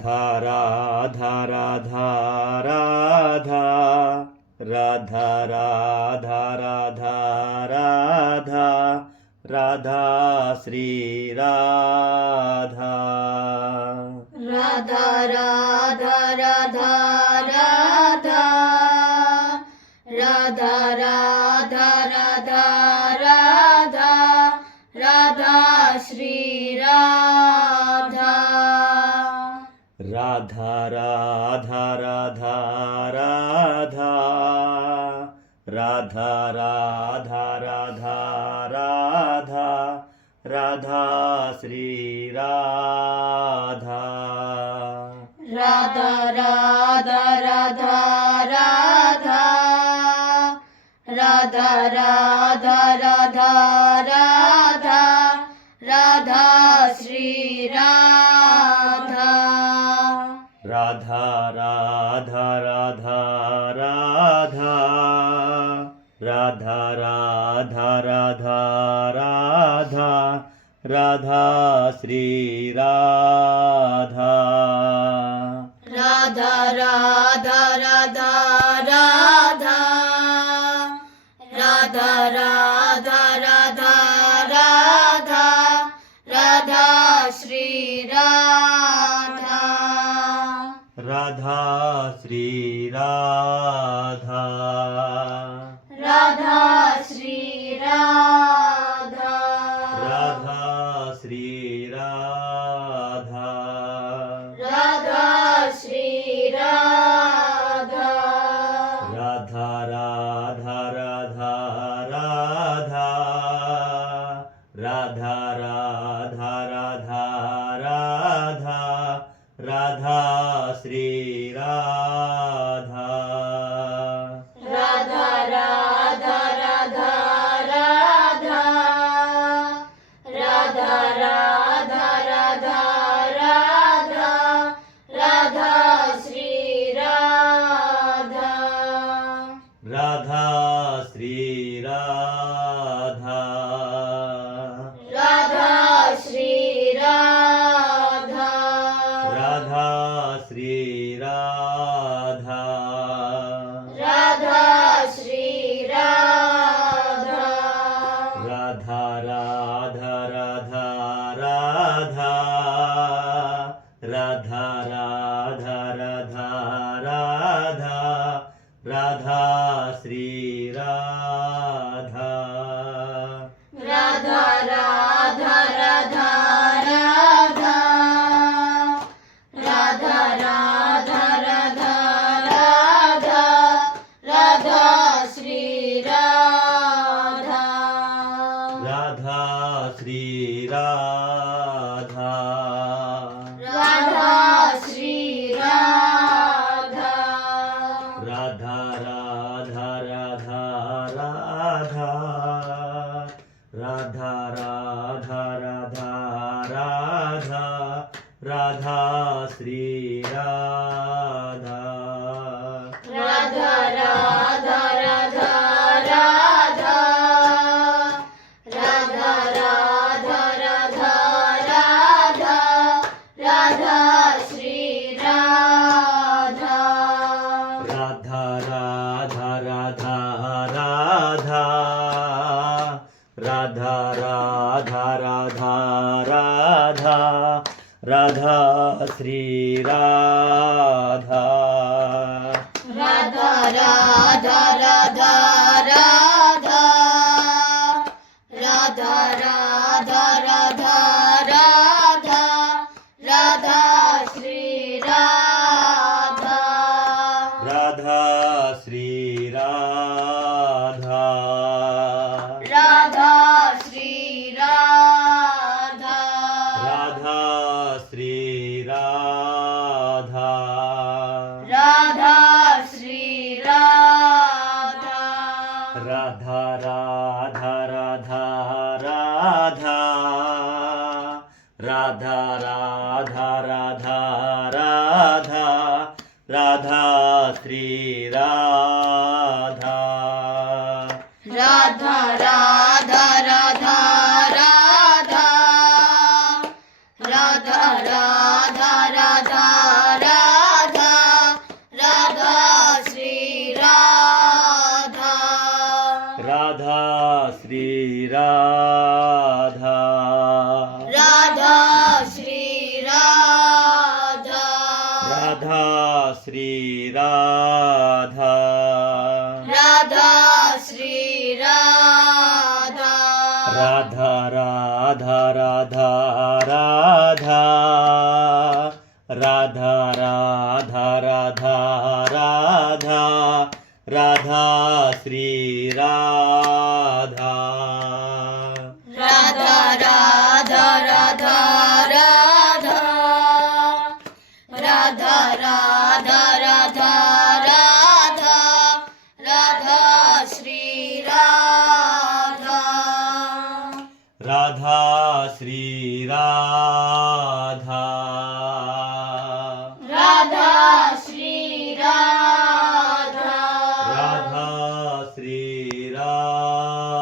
Radha Radha Radha Radha Radha Radha Radha Radha Shri Radha Radha Radha Radha Radha Radha Radha Radha Radha Radha Shri Radha Radha Radha Radha Radha Radha Radha Radha Radha Radha Shri Radha Radha Radha Radha Radha Radha Radha Radha Radha Radha Shri Radha Radha Radha Radha Radha Radha Radha Radha Radha Radha Shri Radha Radha Radha Radha Radha Radha Radha Radha Radha Radha Shri Radha Radha Shri Radha Radha Shri Radha Radha Shri Radha Radha Shri Radha Radha Radha Radha Radha Radha Radha Radha Radha Radha Shri Radha Radha Radha Radha Radha Radha Radha Radha Radha Radha Shri Radha Radha Shri Radha Radha Shri Radha Radha Shri Radha Radha Shri Radha Radha Radha Radha Radha Radha Radha Radha Radha Radha Shri Radha Radha Radha Radha Radha Radha Radha Radha Radha Radha Shri Radha Radha Shri Radha Radha Shri Radha Radha Radha Radha Radha Radha Radha Radha Radha Radha Shri Radha Radha Radha Radha Radha Radha Radha Radha Radha Radha Shri Radha Radha Radha Radha Radha Radha Radha Radha Radha Radha Shri Radha Radha Radha Radha Radha Radha Radha Radha Radha Radha Shri Radha Radha Shri Radha Radha Shri Radha Radha Shri Radha Radha Shri Radha Radha Radha Radha Radha Radha Radha Radha Radha Radha Shri Radha Radha Radha Radha Radha Radha Radha Radha Shri Radha Radha Shri Radha Radha Radha Radha Radha Radha Radha Radha Radha Radha Shri Radha Radha Radha Radha Radha Radha Radha Radha Radha Radha Shri Radha Radha Shri Radha Radha Shri Radha Radha Shri Radha